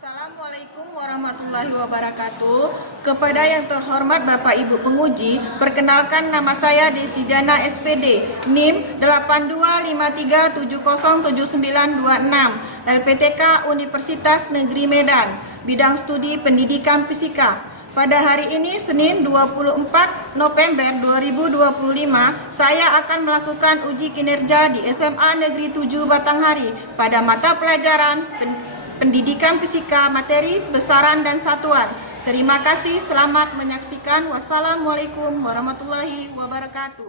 Assalamualaikum warahmatullahi wabarakatuh. Kepada yang terhormat Bapak Ibu penguji, perkenalkan nama saya Desi Jana SPD, NIM 8253707926, LPTK Universitas Negeri Medan, bidang studi pendidikan fisika. Pada hari ini, Senin 24 November 2025, saya akan melakukan uji kinerja di SMA Negeri 7 Batanghari pada mata pelajaran Pendidikan Fisika, materi besaran dan satuan. Terima kasih, selamat menyaksikan. Wassalamualaikum warahmatullahi wabarakatuh.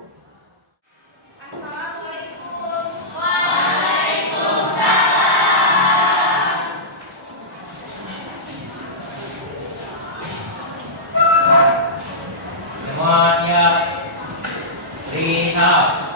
Semua siap. Risau.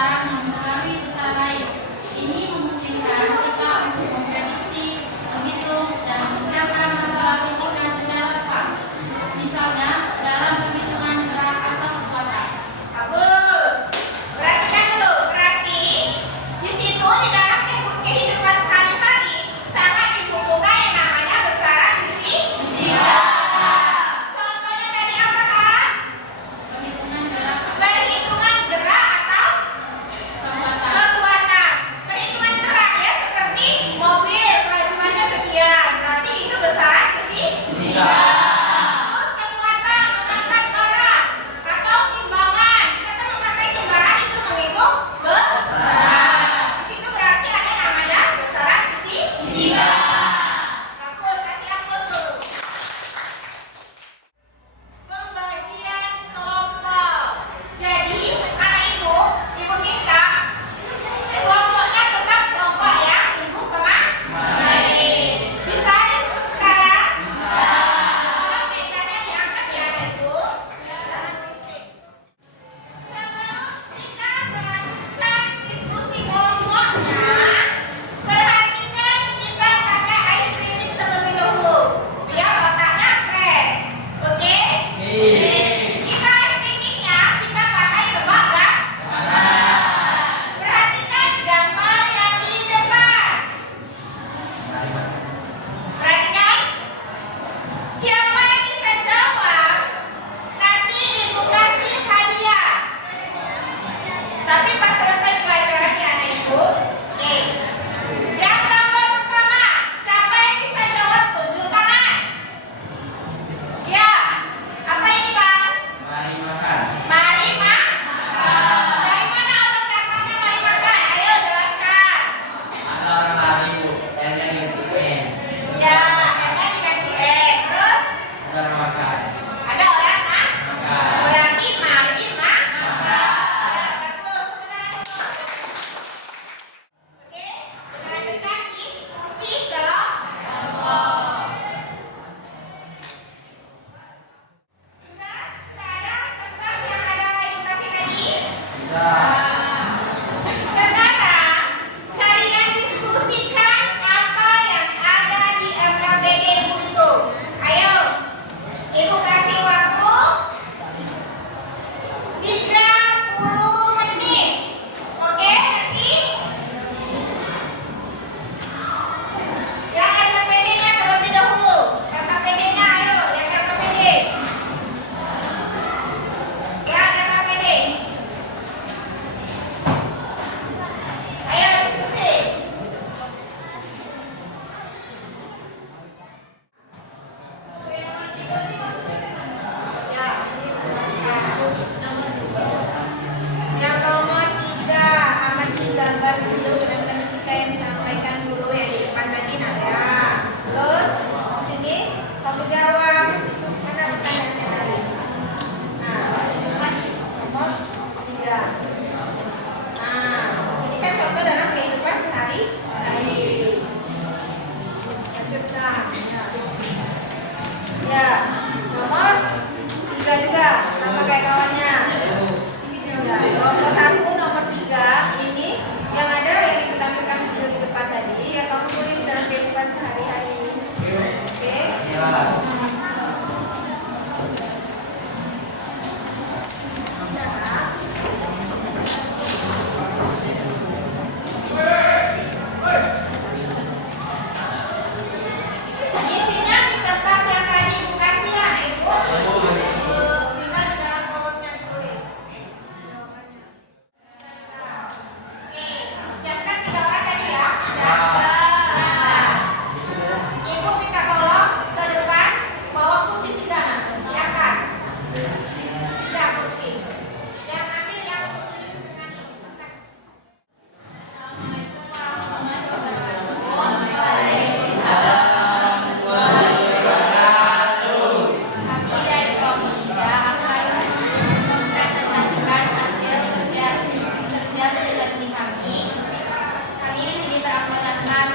besar melalui besar lain. Ini memungkinkan kita untuk memprediksi, menghitung, dan mencapai masalah fisika secara tepat. Misalnya, dalam perhitungan gerak atau kekuatan. Bagus. Perhatikan dulu. Berarti di situ di dalam kehidupan sehari-hari sangat dibutuhkan yang namanya besaran fisika. Contohnya tadi apakah? Perhitungan gerak Perhitungan gerak atau kekuatan. kekuatan. Perhitungan gerak ya seperti mobil kelajuannya sekian. Berarti itu besaran fisika. Terus kekuatan mengangkat orang atau timbangan. Kita kan memakai timbangan itu menghitung berat. Di situ berarti ada namanya besaran fisika. Bagus, kasih hapus dulu. Pembagian kelompok. Jadi anak ibu minta kelompoknya tetap kelompok yang ibu kemarin. Bisa disusun sekarang? Bisa. Tolong mejanya diangkat ya ibu. Jangan berisik. Sebelum kita melakukan diskusi kelompoknya, perhatikan kita pakai ice cream terlebih dahulu biar otaknya fresh. Oke? Kita ice creamnya kita pakai tebak kan? Perhatikan gambar yang di depan. Perhatikan. Siapa yang bisa jawab, nanti ibu kasih hadiah. Tapi pas selesai pelajarannya anak ibu. Oke. Yang gambar pertama, siapa yang bisa jawab? Tunjuk tangan. Ya. Apa ini bang? Mari makan. Mari makan. Dari mana abang datangnya mari makan? Ayo jelaskan. Ada orang lari Bu, dan yang itu N. Ya, M-nya diganti N. Terus Ada orang makan. ada orang Makan. berarti mari makan. Bagus. Oke, kita lanjutkan diskusi kelompok. Sudah ada kertas yang ada edukasi tadi? Sekarang kalian diskusikan apa yang ada di LKPD ibu itu. Ayo, ibu kasih waktu 30 menit. Oke, nanti yang LKPD-nya terlebih dahulu. LKPD-nya ayo, yang LKPD. Yang LKPD. Ayo diskusi. Ya, yang nomor 3 amati gambar dulu benar-benar fisika yang disampaikan dulu yang di depan tadi nah ya. Terus di sini kamu jawab mana pertanyaannya tadi. Nah, nomor 3. Nah, ini kan contoh dalam kehidupan sehari-hari. Lanjutkan. Ya, nomor 3 juga sama kayak kawannya. Ya, nomor 1, nomor 3 ini yang ada yang ditampilkan di depan tadi yang kamu tulis dalam kehidupan sehari-hari. Oke. Silakan. Isinya di kertas yang tadi ibu kasih ya, ibu. Tinggal di dalam kolomnya ditulis. Oke, siapkan 3 orang tadi ya. Ibu minta tolong ke depan bawa kursi 3 ya kan? Ya kursi. Yang ambil yang kursi dengan ini. Kami dari Kelompok 3 akan mempresentasikan hasil kerja penelitian kami. Kami di sini beranggotakan